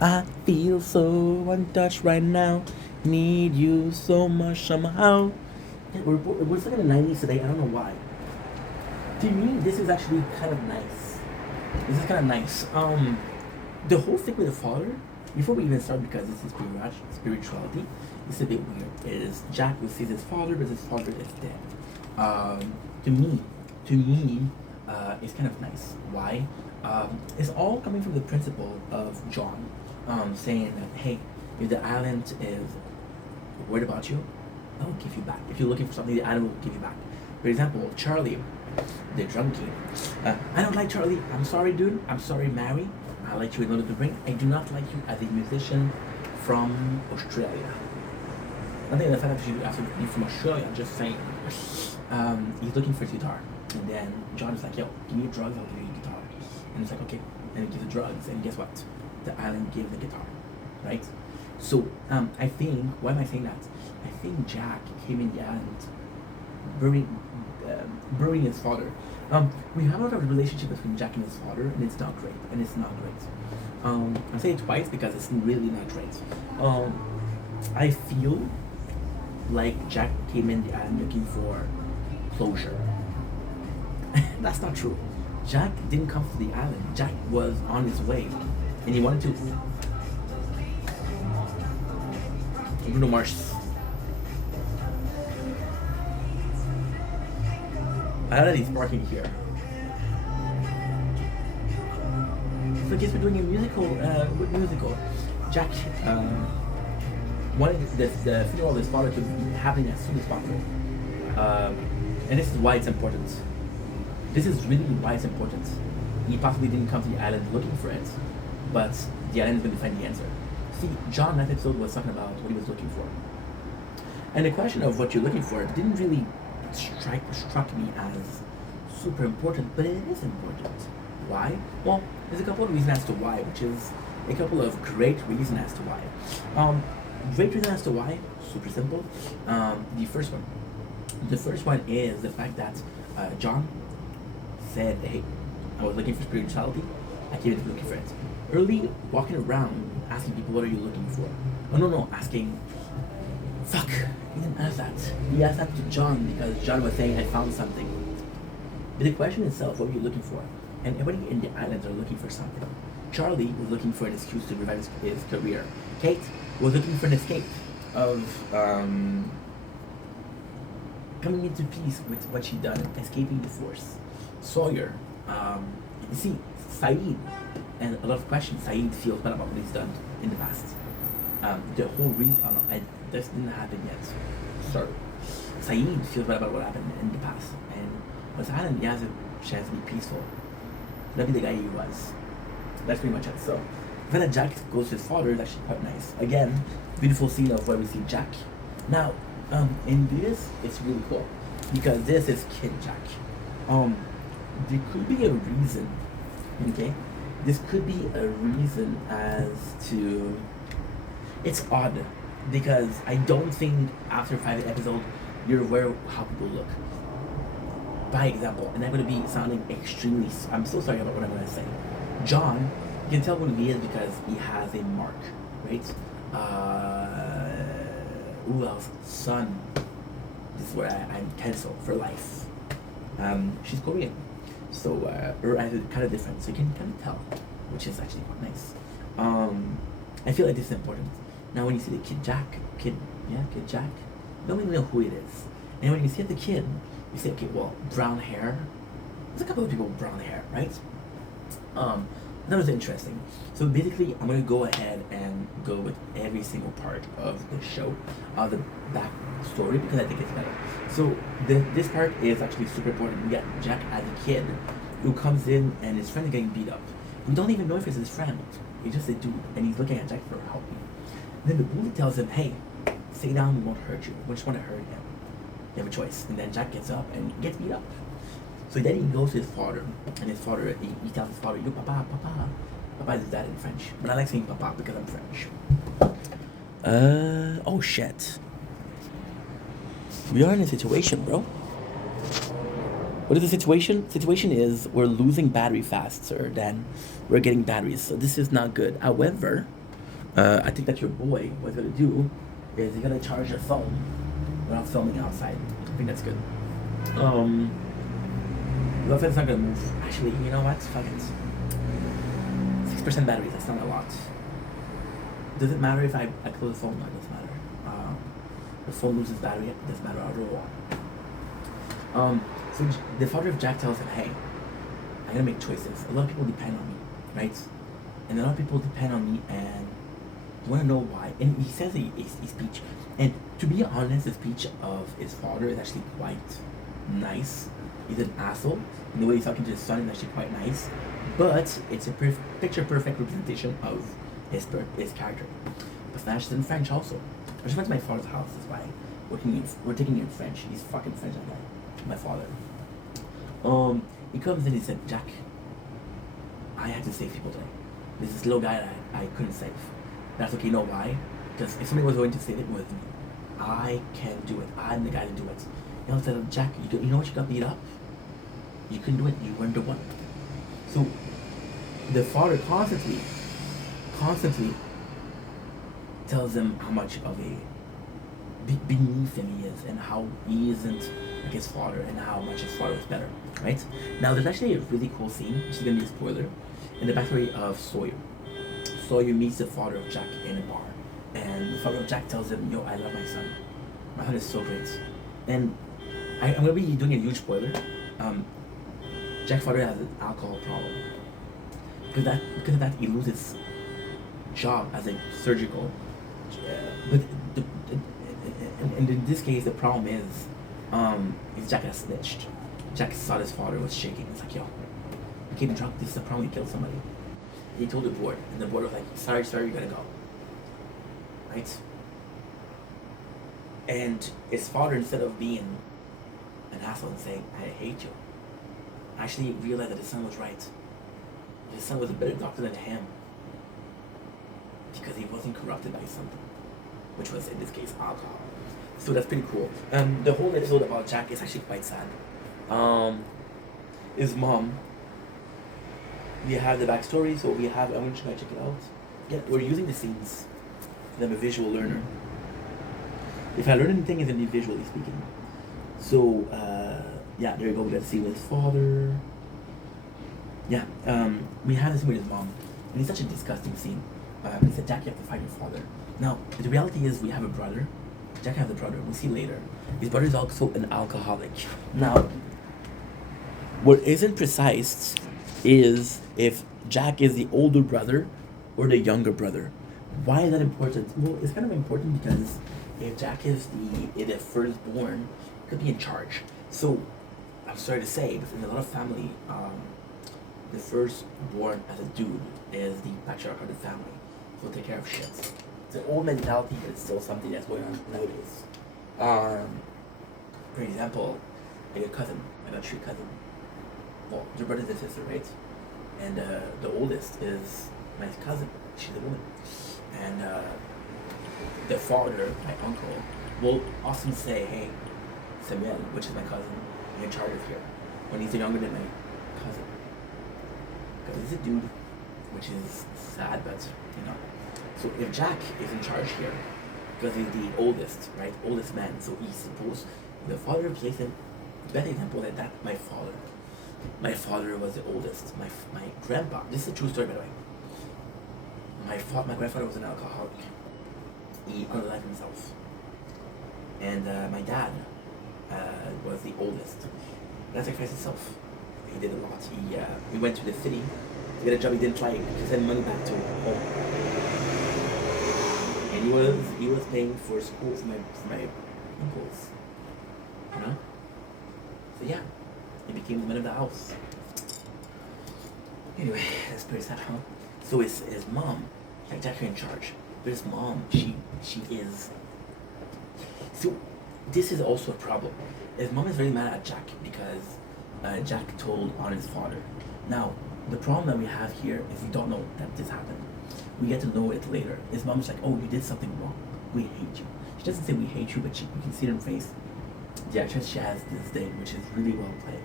I feel so untouched right now. Need you so much somehow. Yeah, we're stuck in the 90s today. I don't know why. To me, this is actually kind of nice. This is kind of nice. The whole thing with the father, before we even start, because this is spirituality, it's a bit weird. Is Jack who sees his father, but his father is dead. To me, to me, it's kind of nice. Why? It's all coming from the principle of John, saying that hey, if the island is worried about you, I'll give you back. If you're looking for something, the island will give you back. For example, Charlie, the drunkie. I don't like Charlie. I'm sorry, dude. I'm sorry, Mary. I like you in Lord of the Ring. I do not like you as a musician from Australia. Nothing the fact that you're from Australia. I'm just saying. He's looking for his guitar, and then John is like, "Yo, give me your drugs. I'll give you your guitar." And it's like, "Okay." And he gives the drugs, and guess what? The island gave the guitar, right? So I think. Why am I saying that? I think Jack came in the island, burying his father. We have a lot of relationship between Jack and his father, and it's not great. And it's not great. I say it twice because it's really not great. I feel like Jack came in the island looking for closure. That's not true. Jack didn't come to the island. Jack was on his way, and he wanted to. Bruno Mars. I heard that he's parking here. So I guess we're doing a musical. What musical? Jack wanted the funeral of his father to be happening as soon as possible. And this is why it's important. This is really why it's important. He possibly didn't come to the island looking for it, but the island is going to find the answer. See, John last episode was talking about what he was looking for. And the question of what you're looking for didn't really struck me as super important, but it is important. Why? Well, there's a couple of reasons as to why, which is a couple of great reasons as to why. Great reason as to why, super simple. The first one is the fact that John said, "Hey, I was looking for spirituality. I came to looking for it." Early walking around asking people, "What are you looking for?" Oh no, asking. Fuck, he didn't ask that. He asked that to John because John was saying, "I found something." But the question itself, what are you looking for? And everybody in the islands are looking for something. Charlie was looking for an excuse to revive his career. Kate was looking for an escape of coming into peace with what she'd done, escaping the force. Sawyer, you see, Saeed, and a lot of questions. Saeed feels bad about what he's done in the past. The whole reason, this didn't happen yet. Sorry. Saeed feels bad about what happened in the past, and on this island, he has a chance to be peaceful. That'd be the guy he was. That's pretty much it. So, the fact that Jack goes to his father is actually quite nice. Again, beautiful scene of where we see Jack. Now, in this, it's really cool because this is Kid Jack. There could be a reason, okay? This could be a reason as to. It's odd because I don't think after 5 episodes you're aware of how people look. By example, and I'm going to be sounding extremely. I'm so sorry about what I'm going to say. John, you can tell who he is because he has a mark, right? Who else? Sun. This is where I'm cancelled for life. She's Korean, so her eyes are kind of different, so you can kind of tell, which is actually quite nice. I feel like this is important. Now, when you see the Kid Jack, Kid Jack, you don't really know who it is. And when you see the kid, you say, okay, well, brown hair. There's a couple of people with brown hair, right? That was interesting. So basically, I'm gonna go ahead and go with every single part of the show, the back story, because I think it's better. So this part is actually super important. We got Jack as a kid who comes in and his friend is getting beat up. We don't even know if it's his friend. He's just a dude, and he's looking at Jack for help. And then the bully tells him, "Hey, stay down, we won't hurt you. We just want to hurt him. You have a choice." And then Jack gets up and gets beat up. So then he goes to his father, and his father, he tells his father, "Yo, papa, papa." Papa is dad in French, but I like saying papa because I'm French. Oh shit. We are in a situation, bro. What is the situation? Situation is we're losing battery faster than we're getting batteries, so this is not good. However, I think that your boy, what's gonna do is he's gonna charge your phone without filming outside. I think that's good. The phone's not gonna move. Actually, you know what? Fuck it. 6% battery, that's not a lot. Does it matter if I close the phone? No, it doesn't matter. The phone loses battery, it doesn't matter at all. So the father of Jack tells him, hey, I gotta make choices. A lot of people depend on me, right? And a lot of people depend on me and you wanna know why. And he says a speech. And to be honest, the speech of his father is actually quite nice. He's an asshole. And the way he's talking to his son is actually quite nice. But it's a picture perfect representation of his character. But Flash is in French also. I just went to my father's house, that's why we're taking it in French. He's fucking French, that guy. My father. He comes in and he said, Jack, I had to save people today. There's this little guy that I couldn't save. That's okay, you know why? Because if somebody was going to save it, with me. I can do it. I'm the guy to do it. You know, instead of Jack, you know what, you got beat up? You couldn't do it, you weren't the one. So the father constantly tells him how much of a beneath him he is and how he isn't like his father and how much his father was better, right? Now there's actually a really cool scene, which is gonna be a spoiler, in the backstory of Sawyer. Sawyer meets the father of Jack in a bar, and the father of Jack tells him, yo, I love my son. My son is so great. And I'm gonna be doing a huge spoiler. Jack's father has an alcohol problem. Because of that, he loses job as a surgical. But and in this case, the problem is Jack has snitched. Jack saw his father was shaking. He's like, yo, you keep drunk. This is the problem. You killed somebody. He told the board, and the board was like, sorry, you gotta go. Right? And his father, instead of being an asshole and saying, I hate you, actually realized that his son was right. His son was a better doctor than him because he wasn't corrupted by something, which was in this case alcohol. So that's pretty cool. The whole episode about Jack is actually quite sad. His mom. We have the backstory, so we have. I'm gonna check it out. Yeah, we're using the scenes. I'm a visual learner. If I learn anything, it's gonna be visually speaking. So yeah, there you go. We got to see with his father. Yeah, we have this with his mom, and it's such a disgusting scene. He said, Jack, you have to fight your father. Now, the reality is we have a brother. Jack has a brother. We'll see later. His brother is also an alcoholic. Now, what isn't precise is if Jack is the older brother or the younger brother. Why is that important? Well, it's kind of important because if Jack is the firstborn, he could be in charge. So, I'm sorry to say, but in a lot of family, the firstborn as a dude is the patriarch of the family. So take care of shit. It's an old mentality, but it's still something that's going on nowadays. For example, I got a cousin. I got 3 cousins. Well, your brother's a sister, right? And the oldest is my cousin. She's a woman. And the father, my uncle, will often say, hey, Samuel, which is my cousin, you're in charge of here. When he's younger than my cousin. Because he's a dude, which is sad, but you know. So if Jack is in charge here, because he's the oldest, right? Oldest man, so he's supposed, the father plays him, best example like that, my father. My father was the oldest. My grandpa, this is a true story by the way. My grandfather was an alcoholic. He unalived himself. And my dad was the oldest. That sacrificed himself. He did a lot. He went to the city to get a job he didn't like to send money back to home. And he was paying for school for my uncles. You know? So yeah, he became the man of the house. Anyway, that's pretty sad, huh? So his mom, like Jack in charge. But his mom, she is. So this is also a problem. His mom is very mad at Jack because Jack told on his father. Now, the problem that we have here is we don't know that this happened. We get to know it later. His mom's like, oh, you did something wrong. We hate you. She doesn't say we hate you, but you can see it in her face. The actress, she has this thing, which is really well played.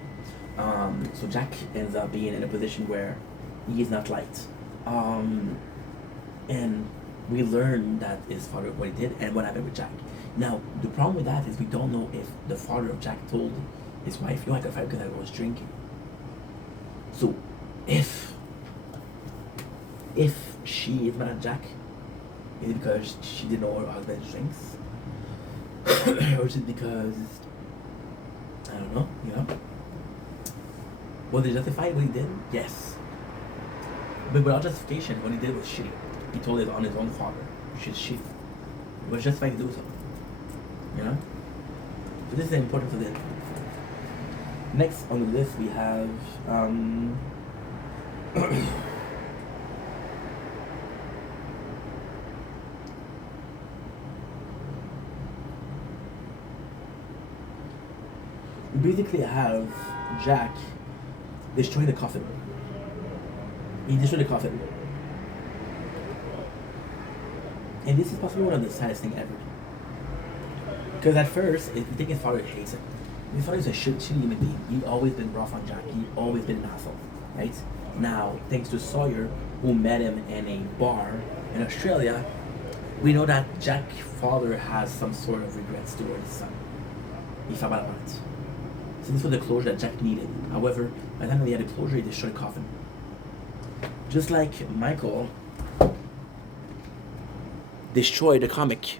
So Jack ends up being in a position where he is not liked. And we learn that his father what he did and what happened with Jack. Now the problem with that is we don't know if the father of Jack told his wife, "You know, I got fired because I was drinking." So, if she is mad at Jack, is it because she didn't know her husband drinks, or is it because I don't know? You know, was it justified what he did? Yes, but without justification, what he did was shitty. He told it on his own father, which is shit. It was justified to do so. You know? So this is important for this. Next on the list we have we basically have Jack destroying the coffin. He destroyed the coffin. And this is possibly one of the saddest things ever. Because at first, you think his father hates him. His father's a shitty human being. He's always been rough on Jack. He's always been an asshole, right? Now, thanks to Sawyer, who met him in a bar in Australia, we know that Jack's father has some sort of regrets toward his son. He felt bad about it. So this was the closure that Jack needed. However, by the time that he had the closure, he destroyed the coffin. Just like Michael destroyed the comic